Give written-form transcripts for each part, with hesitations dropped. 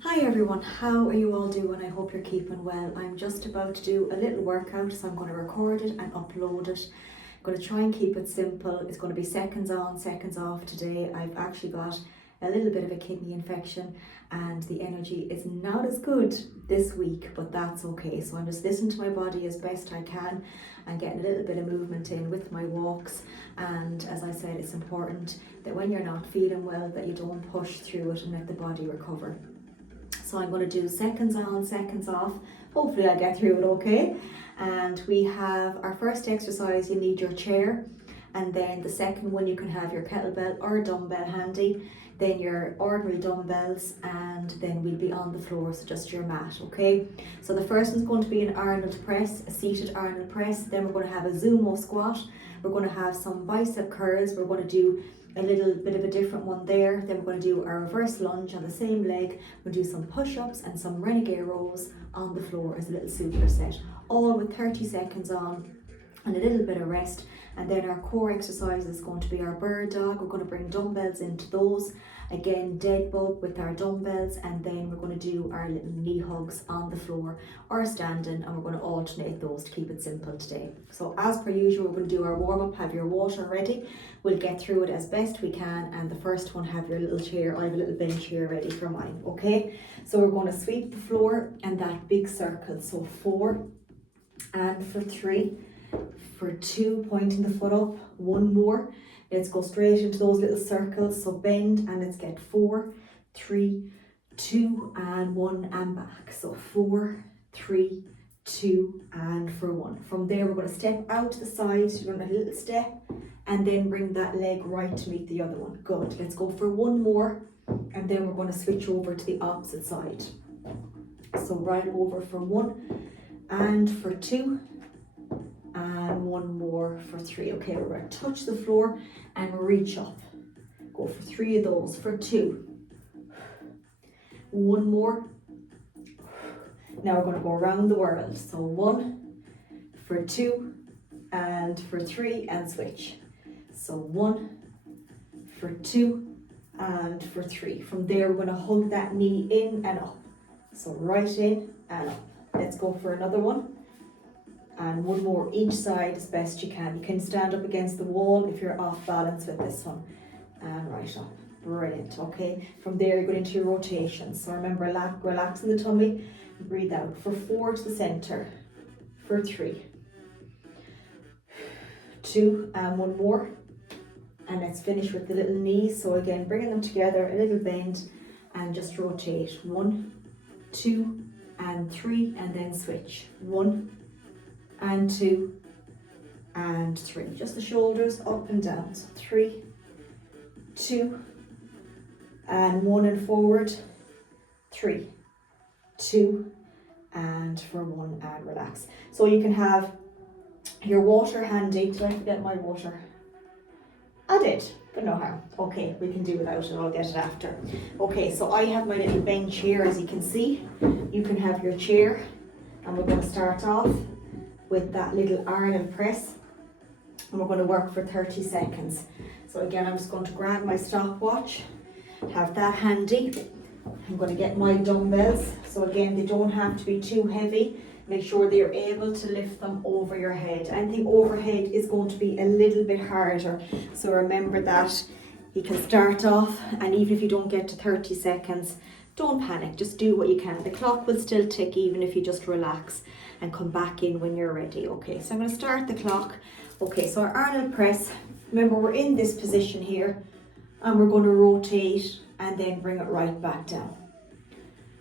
Hi everyone, how are you all doing? I hope you're keeping well. I'm just about to do a little workout, so I'm going to record it and upload it. I'm going to try and keep it simple. It's going to be seconds on, seconds off today. I've actually got a little bit of a kidney infection and the energy is not as good this week, but that's okay. So I'm just listening to my body as best I can and getting a little bit of movement in with my walks. And as I said, it's important that when you're not feeling well that you don't push through it and let the body recover. So I'm going to do seconds on, seconds off. Hopefully I get through it okay. And we have our first exercise, you need your chair. And then the second one, you can have your kettlebell or dumbbell handy. Then your ordinary dumbbells, and then we'll be on the floor, so just your mat, okay? So the first one's going to be an Arnold press, a seated Arnold press. Then we're going to have a Zumo squat. We're going to have some bicep curls. We're going to do a little bit of a different one there. Then we're going to do our reverse lunge on the same leg. We'll do some push-ups and some renegade rows on the floor as a little superset, all with 30 seconds on and a little bit of rest. And then our core exercise is going to be our bird dog. We're going to bring dumbbells into those. Again, dead bug with our dumbbells, and then we're going to do our little knee hugs on the floor or standing, and we're going to alternate those to keep it simple today. So as per usual, we're going to do our warm-up. Have your water ready. We'll get through it as best we can, and the first one, have your little chair. I have a little bench here ready for mine, okay? So we're going to sweep the floor and that big circle. So 4 and for 3, for 2, pointing the foot up, 1 more. Let's go straight into those little circles. So bend and let's get 4, 3, 2 and 1 and back. So 4, 3, 2 and for 1. From there we're going to step out to the side. You're going to a little step and then bring that leg right to meet the other one. Good. Let's go for 1 more and then we're going to switch over to the opposite side. So right over for 1 and for 2 and 1 more for 3. Okay, we're going to touch the floor and reach up. Go for 3 of those for 2. 1 more. Now we're going to go around the world. So 1 for 2 and for 3 and switch. So 1 for 2 and for 3. From there we're going to hug that knee in and up. So right in and up. Let's go for another one. And 1 more each side as best you can. You can stand up against the wall if you're off balance with this one. And right up. Brilliant. Okay. From there you go into your rotations. So remember, relaxing the tummy. Breathe out. For 4 to the center. For 3. 2 and 1 more. And let's finish with the little knees. So again, bringing them together, a little bend and just rotate. 1, 2 and 3 and then switch. 1 and 2 and 3. Just the shoulders up and down. So 3, 2 and 1 and forward. 3, 2 and for 1 and relax. So you can have your water handy. Did I forget my water? I did, but no harm. Okay, we can do without it. I'll get it after. Okay, so I have my little bench here, as you can see. You can have your chair, and we're going to start off with that little Arnold press, and we're going to work for 30 seconds. So again, I'm just going to grab my stopwatch, have that handy. I'm going to get my dumbbells. So again, they don't have to be too heavy. Make sure that you're able to lift them over your head. Anything overhead is going to be a little bit harder. So remember that. You can start off, and even if you don't get to 30 seconds, don't panic, just do what you can. The clock will still tick even if you just relax and come back in when you're ready. Okay, so I'm going to start the clock. Okay, so our Arnold press, remember we're in this position here and we're going to rotate and then bring it right back down.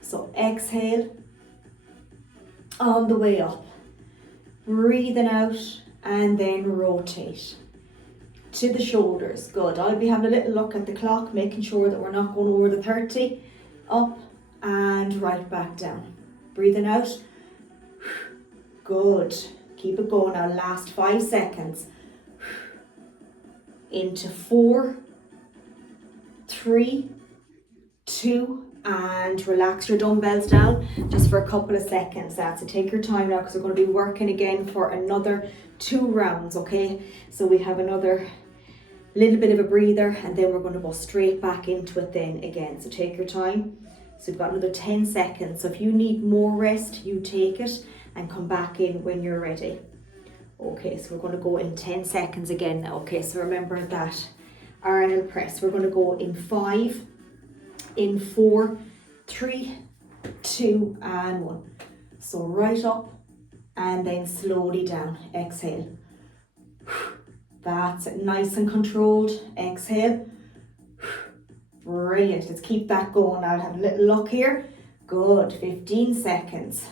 So exhale on the way up, breathing out and then rotate to the shoulders. Good. I'll be having a little look at the clock, making sure that we're not going over the 30. Up and right back down. Breathing out. Good. Keep it going now. Last 5 seconds. Into 4, 3, 2, and relax your dumbbells down just for a couple of seconds. That's it. Take your time now because we're going to be working again for another 2 rounds, okay? So we have another little bit of a breather and then we're going to go straight back into it then again. So take your time. So we've got another 10 seconds. So if you need more rest, you take it and come back in when you're ready. Okay, so we're going to go in 10 seconds again now. Okay, so remember that Arnold press. We're going to go in 5, in 4, 3, 2 and 1. So right up and then slowly down. Exhale. That's it. Nice and controlled. Exhale. Brilliant. Let's keep that going. I'll have a little look here. Good. 15 seconds.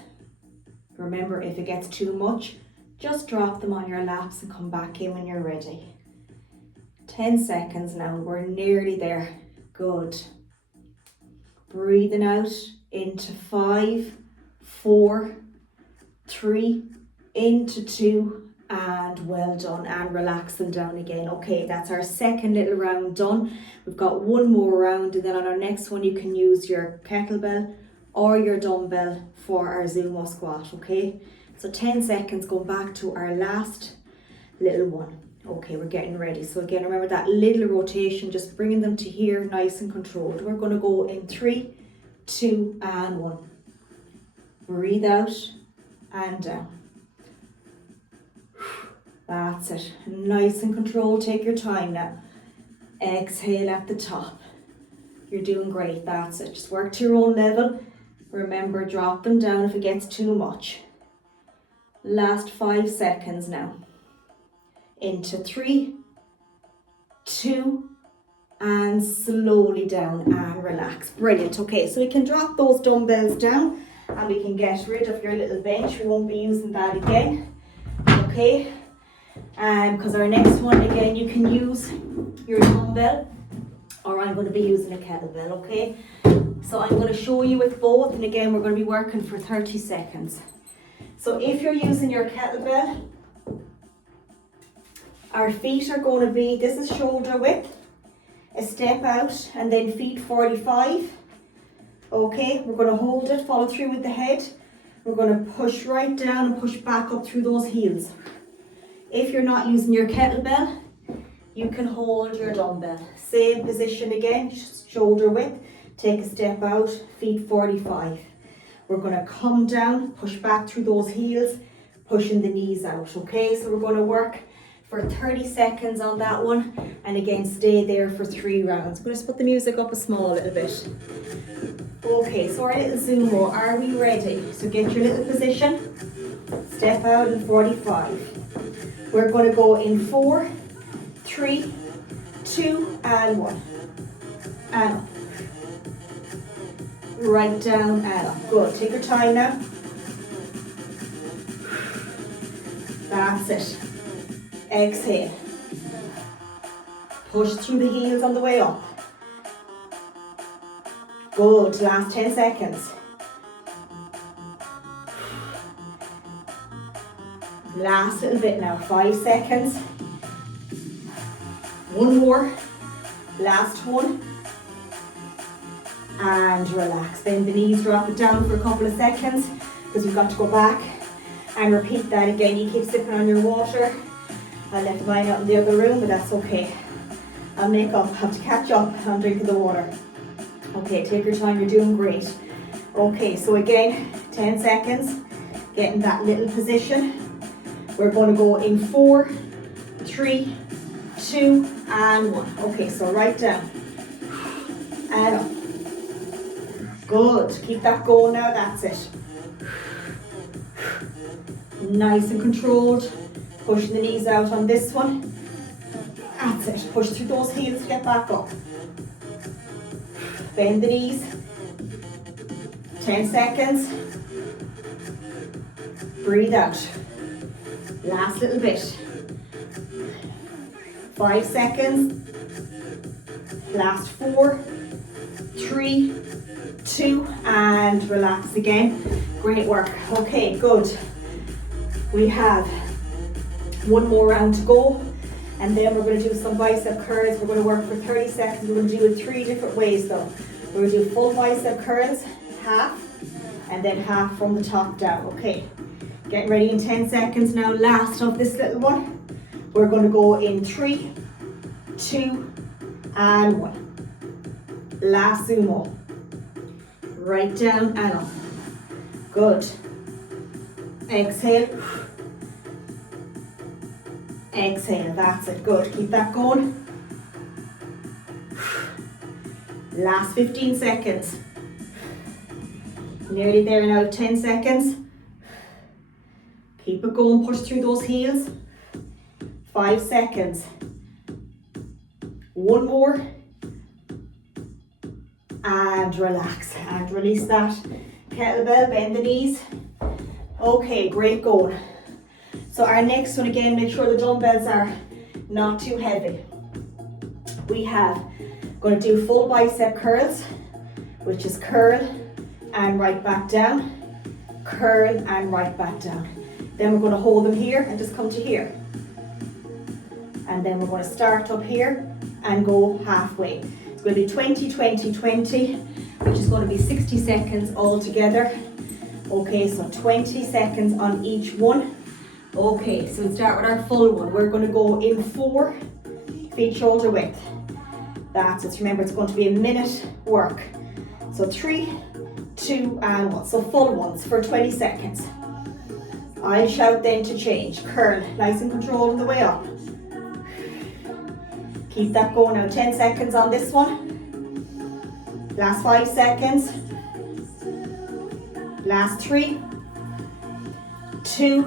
Remember, if it gets too much, just drop them on your laps and come back in when you're ready. 10 seconds now. We're nearly there. Good. Breathing out into 5, 4, 3, into 2, and well done, and relax them down again. Okay, that's our second little round done. We've got one more round, and then on our next one you can use your kettlebell or your dumbbell for our Zumo squat, okay? So 10 seconds, going back to our last little one. Okay, we're getting ready. So again, remember that little rotation, just bringing them to here, nice and controlled. We're going to go in 3, 2 and 1. Breathe out and down. That's it. Nice and controlled. Take your time now. Exhale at the top. You're doing great. That's it. Just work to your own level. Remember, drop them down if it gets too much. Last 5 seconds now. Into 3, 2, and slowly down and relax. Brilliant. Okay, so we can drop those dumbbells down and we can get rid of your little bench. We won't be using that again. Okay, because our next one, again, you can use your dumbbell, or I'm going to be using a kettlebell. Okay, so I'm going to show you with both, and again, we're going to be working for 30 seconds. So if you're using your kettlebell, our feet are going to be, this is shoulder width, a step out, and then feet 45. Okay, we're going to hold it, follow through with the head. We're going to push right down and push back up through those heels. If you're not using your kettlebell, you can hold your dumbbell. Same position again, shoulder width, take a step out, feet 45. We're going to come down, push back through those heels, pushing the knees out, okay? So we're going to work for 30 seconds on that one, and again, stay there for 3 rounds. I'm going to just put the music up a small little bit. Okay, so our little Zumo, are we ready? So get your little position, step out in 45. We're going to go in 4, 3, 2, and 1. And up. Right down and up. Good. Take your time now. That's it. Exhale. Push through the heels on the way up. Good. Last 10 seconds. Last little bit now. 5 seconds. One more. Last one. And relax. Bend the knees, drop it down for a couple of seconds because we've got to go back and repeat that again. You keep sipping on your water. I left mine out in the other room, but that's okay. I'll make up, have to catch up on drinking the water. Okay, take your time, you're doing great. Okay, so again, 10 seconds, getting that little position. We're going to go in 4, 3, 2, and 1. Okay, so right down and up. Good. Keep that going now. That's it. Nice and controlled. Pushing the knees out on this one. That's it. Push through those heels to get back up. Bend the knees. 10 seconds. Breathe out. Last little bit. 5 seconds. Last 4, 3, 2, and relax again. Great work. Okay, good. We have one more round to go, and then we're going to do some bicep curls. We're going to work for 30 seconds. We're going to do it 3 different ways though. We're going to do full bicep curls, half, and then half from the top down. Okay, getting ready in 10 seconds now. Last of this little one. We're going to go in 3, 2, and 1. Last Zumo. right down and up. Good. Exhale. Exhale, that's it, good. Keep that going. Last 15 seconds. Nearly there now, 10 seconds. Keep it going, push through those heels. 5 seconds. One more. And relax and release that kettlebell, bend the knees. Okay, great going. So our next one, again, make sure the dumbbells are not too heavy. We have, going to do full bicep curls, which is curl and right back down, curl and right back down. Then we're going to hold them here and just come to here. And then we're going to start up here and go halfway. It's going to be 20, 20, 20, which is going to be 60 seconds all together. Okay, so 20 seconds on each one. Okay, so we'll start with our full one. We're going to go in 4 feet shoulder width. That's it. Remember, it's going to be a minute work. So 3, 2, and 1. So full ones for 20 seconds. I'll shout then to change. Curl, nice and controlled on the way up. Keep that going now. 10 seconds on this one. Last 5 seconds. Last 3, 2,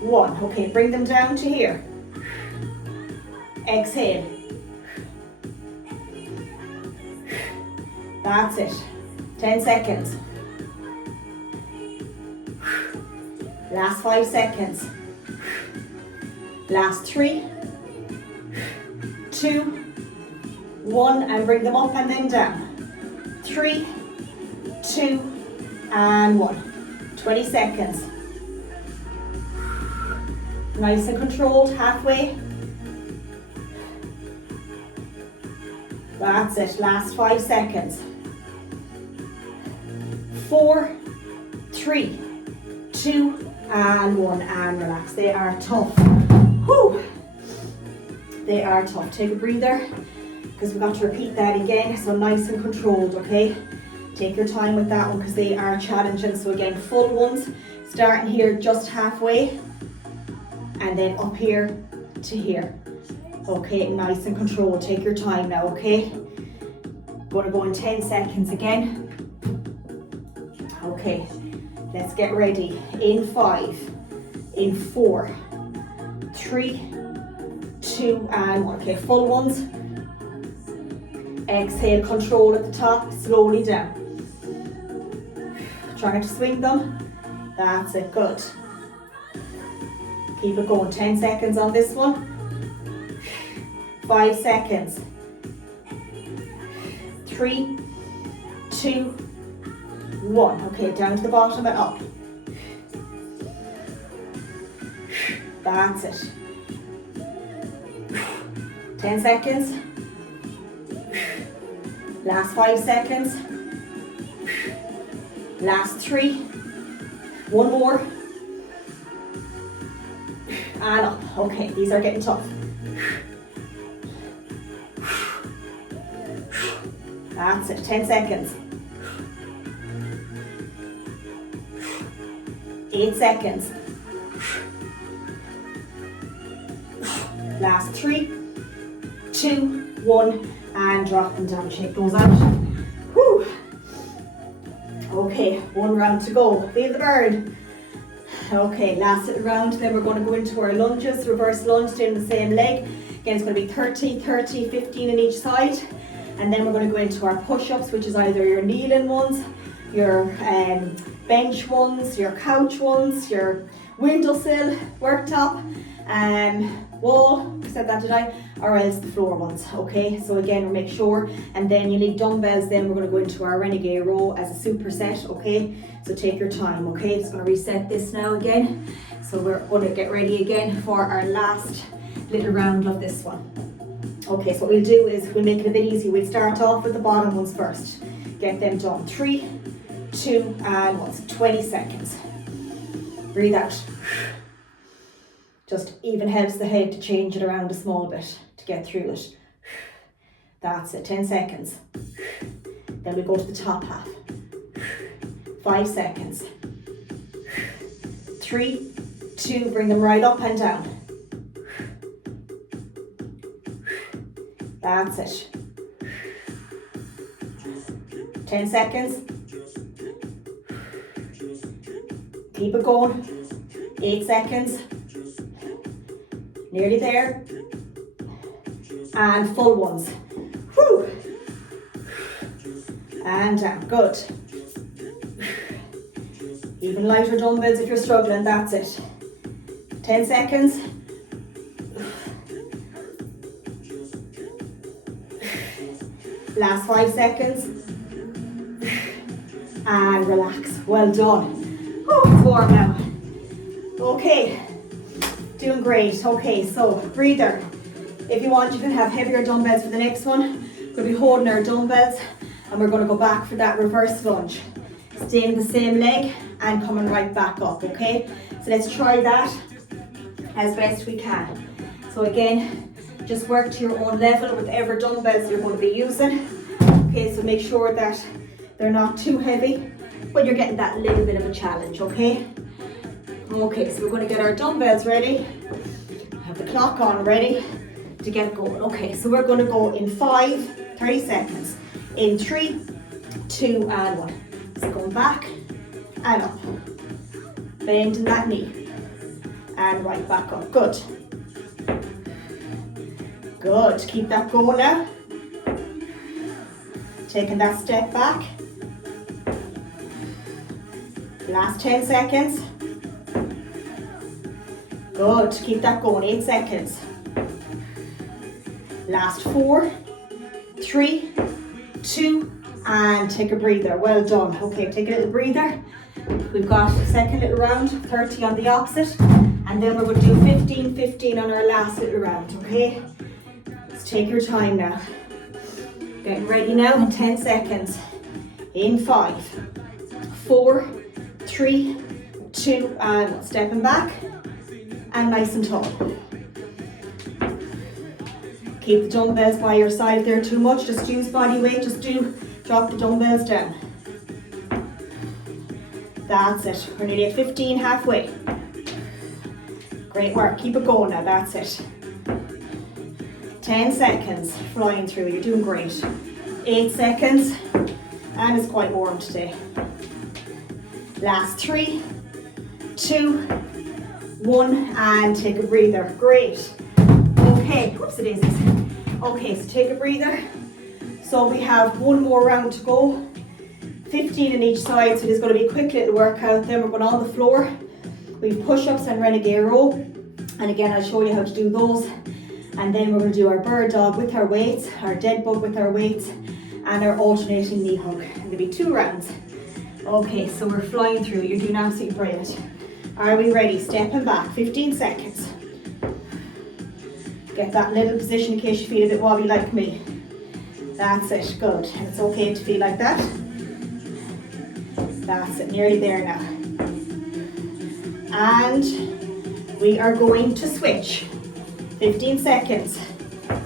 1. Okay, bring them down to here. Exhale. That's it. 10 seconds. Last 5 seconds. Last 3, 2, 1, and bring them up and then down. 3, 2, and 1. 20 seconds. Nice and controlled, halfway. That's it, last 5 seconds. 4, 3, 2, and 1, and relax. They are tough. Whew. They are tough. Take a breather, because we've got to repeat that again. So nice and controlled, okay? Take your time with that one, because they are challenging. So again, full ones, starting here just halfway. And then up here to here. Okay, nice and controlled. Take your time now, okay? Gonna go in 10 seconds again. Okay, let's get ready. In 5, in 4, 3, 2, and 1. Okay, full ones. Exhale, control at the top, slowly down. Trying to swing them. That's it, good. Keep it going, 10 seconds on this one. 5 seconds. 3, 2, 1. Okay, down to the bottom and up. That's it. 10 seconds. Last 5 seconds. Last 3. 1 more. And up. Okay, these are getting tough. That's it, 10 seconds. 8 seconds. Last 3, 2, 1, and drop them down. Shake those out. Whew. Okay, 1 round to go. Feel the burn. Okay, last little round, then we're going to go into our lunges, reverse lunge, stay in the same leg. Again, it's going to be 30, 30, 15 on each side. And then we're going to go into our push-ups, which is either your kneeling ones, your bench ones, your couch ones, your windowsill, worktop, wall, I said that, did I? Or else the floor ones, okay? So again, make sure, and then you need dumbbells, then we're going to go into our renegade row as a superset, okay? So take your time, okay? Just going to reset this now again. So we're going to get ready again for our last little round of this one. Okay, so what we'll do is we'll make it a bit easy. We'll start off with the bottom ones first. Get them done. 3, 2, and 1. So 20 seconds. Breathe out. Just even helps the head to change it around a small bit to get through it. That's it, 10 seconds. Then we go to the top half. 5 seconds. 3, 2, bring them right up and down. That's it. 10 seconds. Keep it going. 8 seconds. Nearly there. And full ones. Whew. And down. Good. Even lighter dumbbells if you're struggling. That's it. 10 seconds. Last 5 seconds. And relax. Well done. Oh, it's warm now. Okay. Doing great. Okay, so breather. If you want, you can have heavier dumbbells for the next one. We're going to be holding our dumbbells and we're going to go back for that reverse lunge. Staying the same leg and coming right back up, okay? So let's try that as best we can. So again, just work to your own level with whatever dumbbells you're going to be using. Okay, so make sure that they're not too heavy, but you're getting that little bit of a challenge, okay? Okay, so we're going to get our dumbbells ready. Have the clock on ready to get going. Okay, so we're going to go in 30 seconds. In 3, 2, and 1. So going back and up. Bending that knee. And right back up. Good. Good. Keep that going now. Taking that step back. Last 10 seconds. Good. Keep that going. 8 seconds. Last 4, 3, 2, and take a breather. Well done. Okay, take a little breather. We've got a second little round, 30 on the opposite, and then we're going to do 15, 15 on our last little round, okay? Let's take your time now. Getting ready now in 10 seconds. In 5, 4, 3, 2, and stepping back, and nice and tall. Keep the dumbbells by your side if they're too much. Just use body weight. Drop the dumbbells down. That's it. We're nearly at 15, halfway. Great work. Keep it going now. That's it. 10 seconds. Flying through. You're doing great. 8 seconds. And it's quite warm today. Last 3, 2, 1, and take a breather. Great. Okay, whoopsie daisies. Okay, so take a breather. So we have one more round to go. 15 on each side, so there's going to be a quick little workout. Then we're going on the floor. We've push-ups and renegade row. And again, I'll show you how to do those. And then we're going to do our bird dog with our weights, our dead bug with our weights, and our alternating knee hug. There'll be 2 rounds. Okay, so we're flying through. You're doing absolutely brilliant. Are we ready? Stepping back, 15 seconds. Get that little position in case you feel a bit wobbly like me. That's it, good. And it's okay to feel like that. That's it, nearly there now. And we are going to switch. 15 seconds.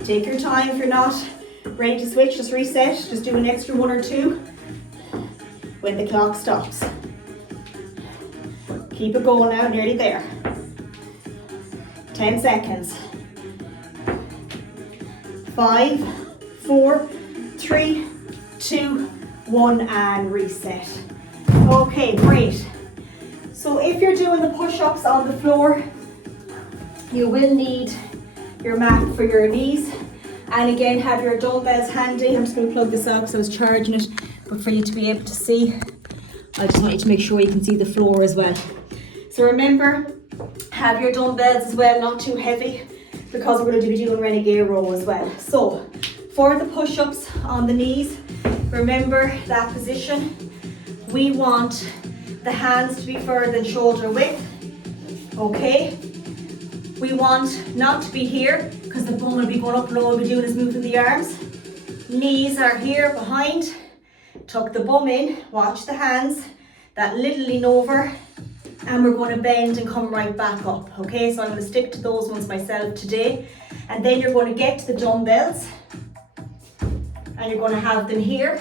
Take your time. If you're not ready to switch, just reset. Just do an extra 1 or 2 when the clock stops. Keep it going now, nearly there. 10 seconds. 5, 4, 3, 2, 1, and reset. Okay, great. So if you're doing the push-ups on the floor, you will need your mat for your knees. And again, have your dumbbells handy. I'm just going to plug this out because I was charging it. But for you to be able to see, I just want you to make sure you can see the floor as well. So remember, have your dumbbells as well, not too heavy, because we're going to be doing renegade row as well. So for the push-ups on the knees, remember that position. We want the hands to be further than shoulder width. Okay. We want not to be here because the bum will be going up low. All we're doing is moving the arms. Knees are here behind. Tuck the bum in. Watch the hands. That little lean over. And we're going to bend and come right back up. Okay, so I'm going to stick to those ones myself today. And then you're going to get to the dumbbells. And you're going to have them here.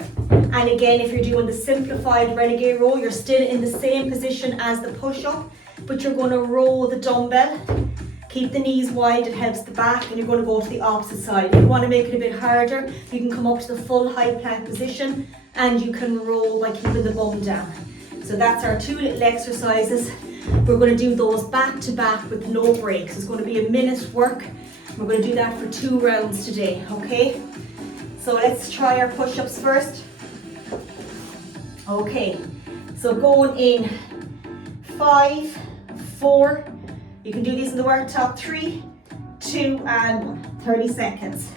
And again, if you're doing the simplified renegade row, you're still in the same position as the push-up, but you're going to roll the dumbbell. Keep the knees wide, it helps the back, and you're going to go to the opposite side. If you want to make it a bit harder, you can come up to the full high plank position, and you can roll by keeping the bum down. So that's our 2 little exercises. We're going to do those back to back with no breaks. It's going to be a minute work. We're going to do that for 2 rounds today, okay? So let's try our push-ups first. Okay, so going in 5, 4, you can do these in the worktop, 3, 2, and 1, 30 seconds.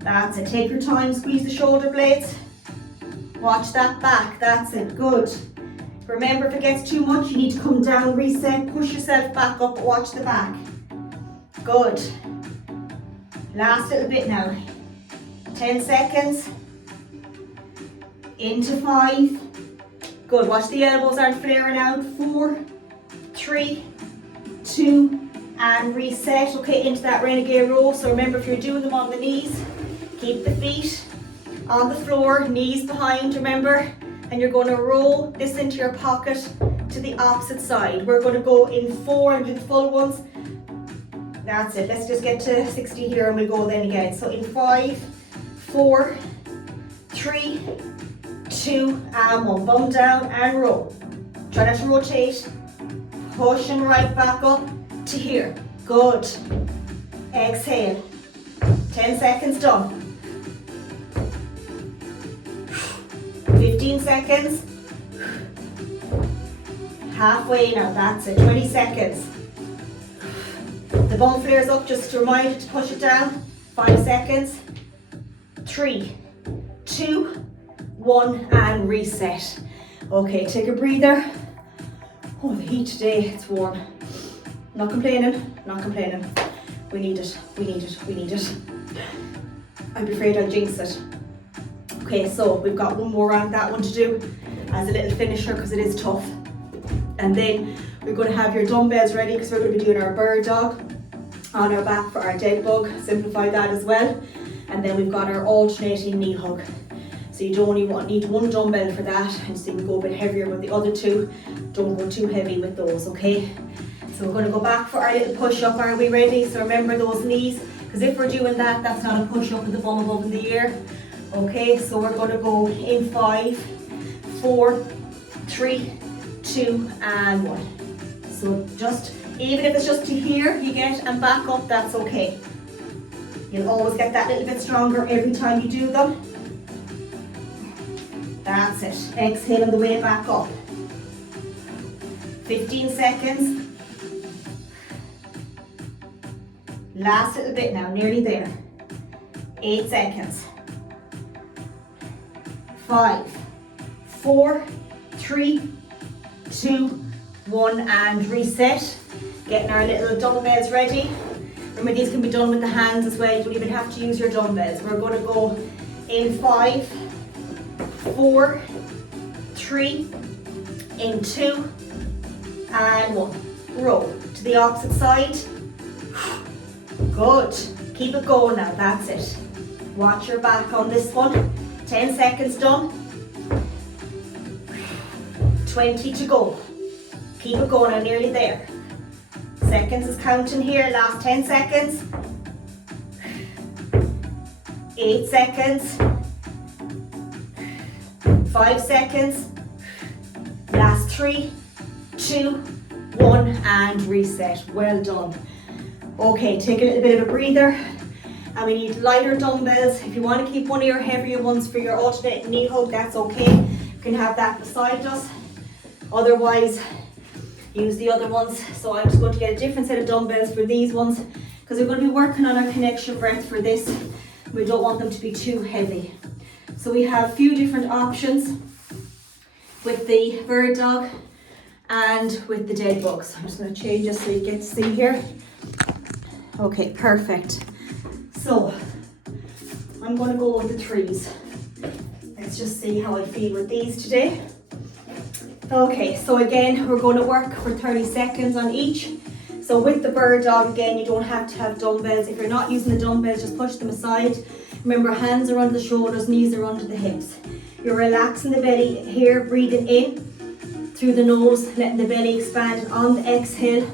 That's it, take your time, squeeze the shoulder blades. Watch that back, that's it, good. Remember, if it gets too much, you need to come down, reset, push yourself back up, watch the back. Good. Last little bit now. 10 seconds. Into 5. Good, watch the elbows aren't flaring out. 4, 3, 2, and reset. Okay, into that renegade row. So remember, if you're doing them on the knees, keep the feet on the floor, knees behind, remember? And you're going to roll this into your pocket to the opposite side. We're going to go in 4 and do the full ones. That's it, let's just get to 60 here and we'll go then again. So in 5, 4, 3, 2, and 1. Bum down and roll. Try not to rotate. Pushing right back up to here. Good. Exhale. 10 seconds done. 15 seconds. Halfway now, that's it. 20 seconds. The bum flares up, just a reminder to push it down. 5 seconds. 3, 2, 1, and reset. Okay, take a breather. Oh, the heat today, it's warm. Not complaining, not complaining. We need it, we need it, we need it. I'd be afraid I'd jinx it. Okay, so we've got one more round, that one to do as a little finisher because it is tough. And then we're going to have your dumbbells ready because we're going to be doing our bird dog on our back for our dead bug. Simplify that as well. And then we've got our alternating knee hug. So you don't only need one dumbbell for that, and so you can go a bit heavier with the other 2. Don't go too heavy with those, okay? So we're going to go back for our little push-up. Are we ready? So remember those knees, because if we're doing that, that's not a push-up with the bum above in the air. Okay, so we're going to go in 5, 4, 3, 2, and 1. So just, even if it's just to here you get and back up, that's okay. You'll always get that little bit stronger every time you do them. That's it. Exhale on the way back up. 15 seconds. Last little bit now, nearly there. 8 seconds. 5, 4, 3, 2, 1, and reset. Getting our little dumbbells ready. Remember, these can be done with the hands as well. You don't even have to use your dumbbells. We're going to go in 5, 4, 3, in 2, and 1. Roll to the opposite side. Good. Keep it going now, that's it. Watch your back on this one. 10 seconds done. 20 to go. Keep it going, I'm nearly there. Seconds is counting here, last 10 seconds. 8 seconds. 5 seconds. Last 3, 2, 1, and reset. Well done. Okay, take a little bit of a breather. And we need lighter dumbbells. If you want to keep one of your heavier ones for your alternate knee hug, that's okay. You can have that beside us. Otherwise, use the other ones. So I'm just going to get a different set of dumbbells for these ones because we're going to be working on our connection breath for this. We don't want them to be too heavy. So we have a few different options with the bird dog and with the dead bugs. I'm just going to change this so you get to see here. Okay, perfect. So I'm going to go with the 3s. Let's just see how I feel with these today. Okay, so again, we're going to work for 30 seconds on each. So with the bird dog, again, you don't have to have dumbbells. If you're not using the dumbbells, just push them aside. Remember, hands are under the shoulders, knees are under the hips. You're relaxing the belly here, breathing in through the nose, letting the belly expand. On the exhale,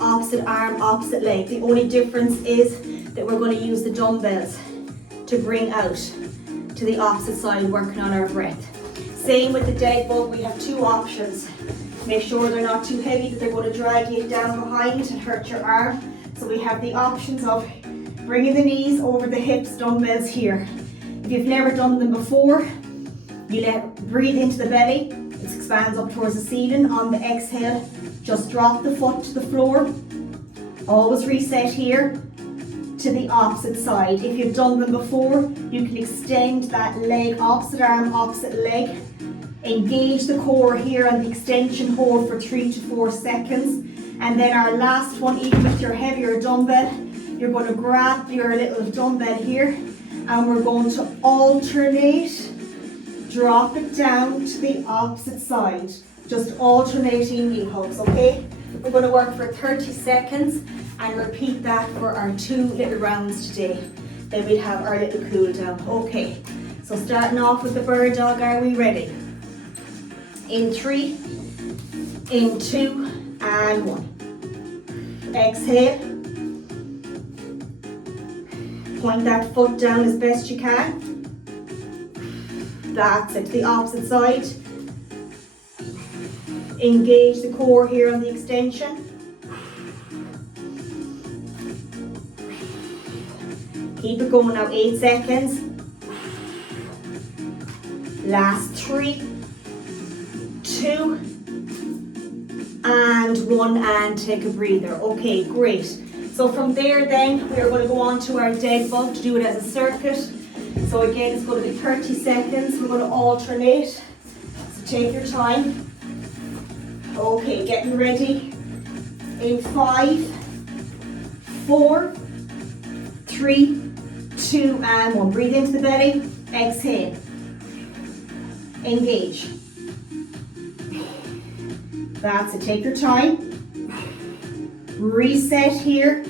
opposite arm, opposite leg. The only difference is that we're going to use the dumbbells to bring out to the opposite side, working on our breath. Same with the dead bug, we have two options. Make sure they're not too heavy that they're going to drag you down behind and hurt your arm. So we have the options of bringing the knees over the hips, dumbbells here. If you've never done them before, you breathe into the belly, it expands up towards the ceiling. On the exhale, just drop the foot to the floor. Always reset here to the opposite side. If you've done them before, you can extend that leg, opposite arm, opposite leg. Engage the core here on the extension hold for 3 to 4 seconds. And then our last one, even with your heavier dumbbell, you're going to grab your little dumbbell here and we're going to alternate, drop it down to the opposite side. Just alternating knee hugs, okay? We're going to work for 30 seconds and repeat that for our 2 little rounds today. Then we'll have our little cool down. Okay, so starting off with the bird dog, are we ready? In 3, in 2, and 1. Exhale. Point that foot down as best you can. That's it, the opposite side. Engage the core here on the extension. Keep it going now, 8 seconds. Last 3, 2, and 1, and take a breather. Okay, great. So from there then, we're going to go on to our dead bug to do it as a circuit. So again, it's going to be 30 seconds. We're going to alternate. So take your time. Okay, getting ready. In 5, 4, 3, 2, and 1. Breathe into the belly. Exhale. Engage. That's it. Take your time. Reset here.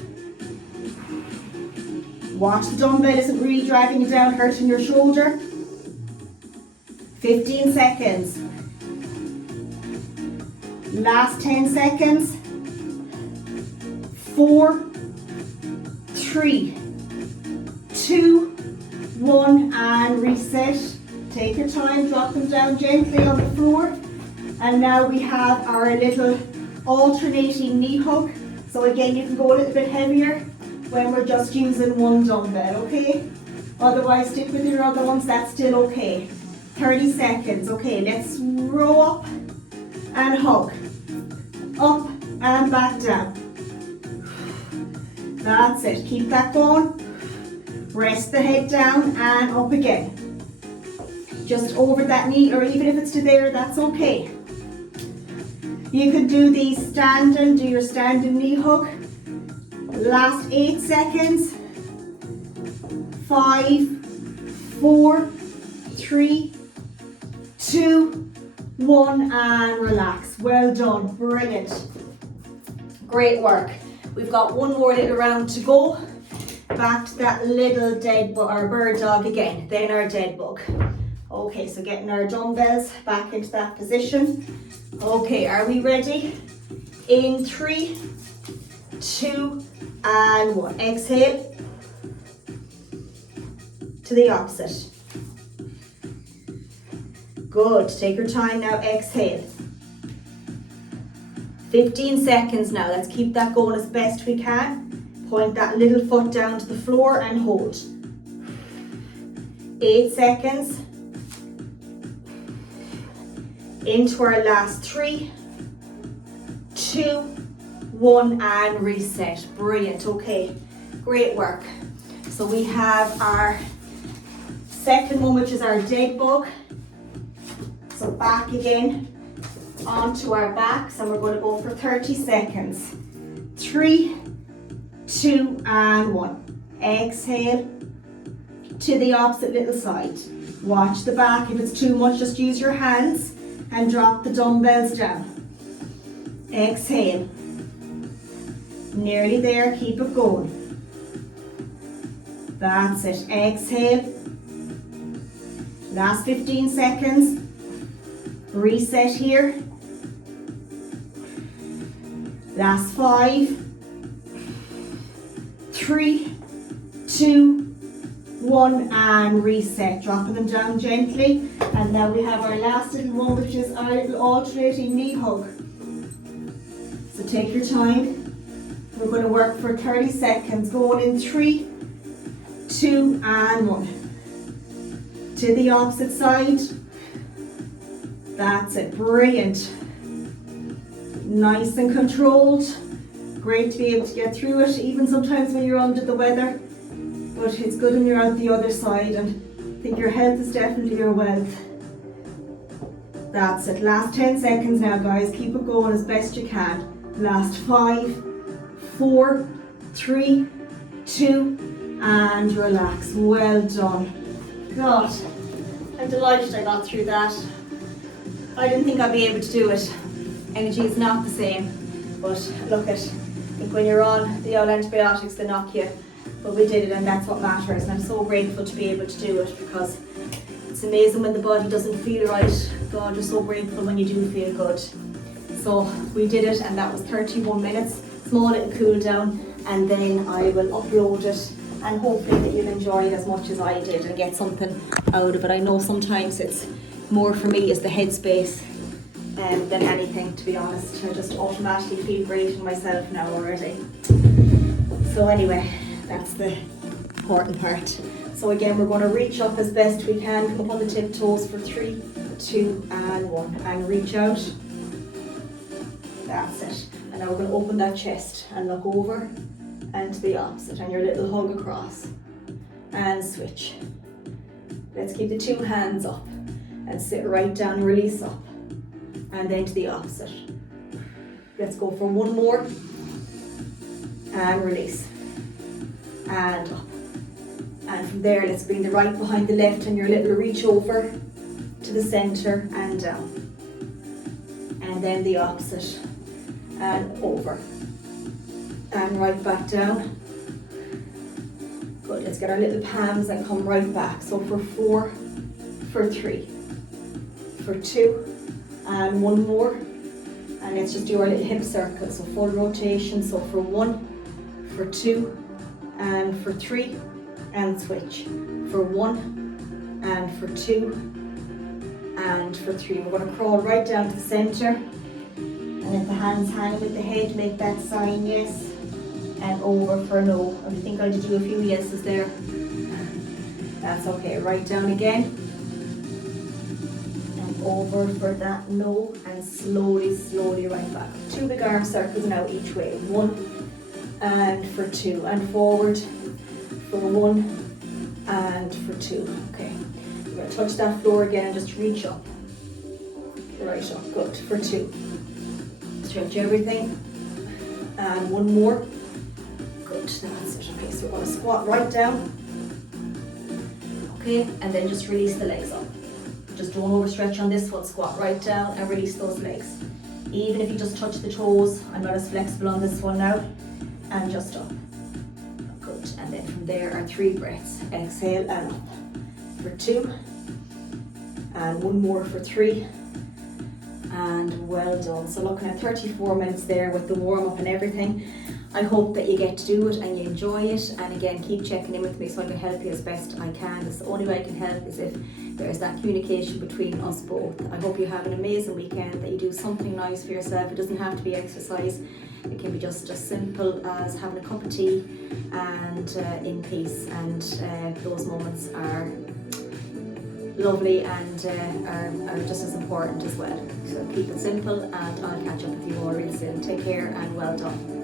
Watch the dumbbell isn't really dragging you down, hurting your shoulder. 15 seconds. Last 10 seconds. 4, 3, 2, 1, and reset. Take your time, drop them down gently on the floor. And now we have our little alternating knee hug. So again, you can go a little bit heavier when we're just using one dumbbell, okay? Otherwise, stick with your other ones, that's still okay. 30 seconds, okay, let's row up and hug. Up and back down. That's it, keep that going. Rest the head down and up again. Just over that knee, or even if it's to there, that's okay. You could do the standing, do your standing knee hug. Last 8 seconds. 5, 4, 3, 2, 1, and relax. Well done, brilliant. Great work. We've got one more little round to go. Back to that little dead bug, or bird dog again, then our dead bug. Okay, so getting our dumbbells back into that position. Okay, are we ready? In 3, 2, and 1. Exhale. To the opposite. Good, take your time now, exhale. 15 seconds now, let's keep that going as best we can. Point that little foot down to the floor and hold. 8 seconds. Into our last 3, 2, 1, and reset. Brilliant, okay, great work. So we have our second one, which is our dead bug. So back again onto our backs, and we're going to go for 30 seconds. 3, 2, and 1. Exhale to the opposite little side. Watch the back. If it's too much, just use your hands and drop the dumbbells down. Exhale. Nearly there, keep it going. That's it. Exhale. Last 15 seconds. Reset here. Last 5, 3, 2, 1, and reset. Dropping them down gently. And now we have our last little one, which is our little alternating knee hug. So take your time. We're going to work for 30 seconds. Going in 3, 2, and 1. To the opposite side. That's it. Brilliant. Nice and controlled. Great to be able to get through it, even sometimes when you're under the weather. But it's good when you're out the other side, and I think your health is definitely your wealth. That's it. Last 10 seconds now, guys. Keep it going as best you can. Last 5, 4, 3, 2, and relax. Well done. God, I'm delighted I got through that. I didn't think I'd be able to do it. Energy is not the same, but look at, I think when you're on the old antibiotics, they knock you, but we did it, and that's what matters. And I'm so grateful to be able to do it, because it's amazing when the body doesn't feel right. God, you're so grateful when you do feel good. So we did it, and that was 31 minutes, small little cool down, and then I will upload it, and hopefully that you'll enjoy it as much as I did and get something out of it. I know sometimes it's more for me is the headspace than anything, to be honest. I just automatically feel great in myself now already. So anyway, that's the important part. So again, we're going to reach up as best we can, come up on the tiptoes for 3, 2, and 1, and reach out. That's it. And now we're going to open that chest and look over and to the opposite, and your little hug across, and switch. Let's keep the 2 hands up and sit right down and release up, and then to the opposite. Let's go for 1 more, and release, and up. And from there, let's bring the right behind the left, and your little reach over to the center and down, and then the opposite, and over, and right back down. Good. Let's get our little palms and come right back. So for 4, for 3, for 2, and 1 more, and let's just do our little hip circle. So full rotation. So for 1, for 2, and for 3, and switch. For 1, and for 2, and for 3. We're going to crawl right down to the center, and let the hands hang with the head. Make that sign yes, and over for no. And I think I did do a few yeses there. That's okay. Right down again. Over for that no, and slowly right back. 2 big arm circles now each way. 1, and for 2, and forward for 1, and for 2. Okay, we're going to touch that floor again and just reach up. Right up. Good. For 2. Stretch everything, and 1 more. Good. That's it. Okay, so we're going to squat right down. Okay, and then just release the legs up. Just don't overstretch on this one. Squat right down and release those legs. Even if you just touch the toes, I'm not as flexible on this one now. And just up. Good. And then from there are 3 breaths. Exhale and up. For 2. And 1 more for 3. And well done. So looking at 34 minutes there with the warm up and everything. I hope that you get to do it and you enjoy it, and again keep checking in with me so I can help you as best I can. That's the only way I can help, is if there's that communication between us both. I hope you have an amazing weekend, that you do something nice for yourself. It doesn't have to be exercise, it can be just as simple as having a cup of tea and in peace, and those moments are lovely and are just as important as well. So keep it simple, and I'll catch up with you all real soon. Take care and well done.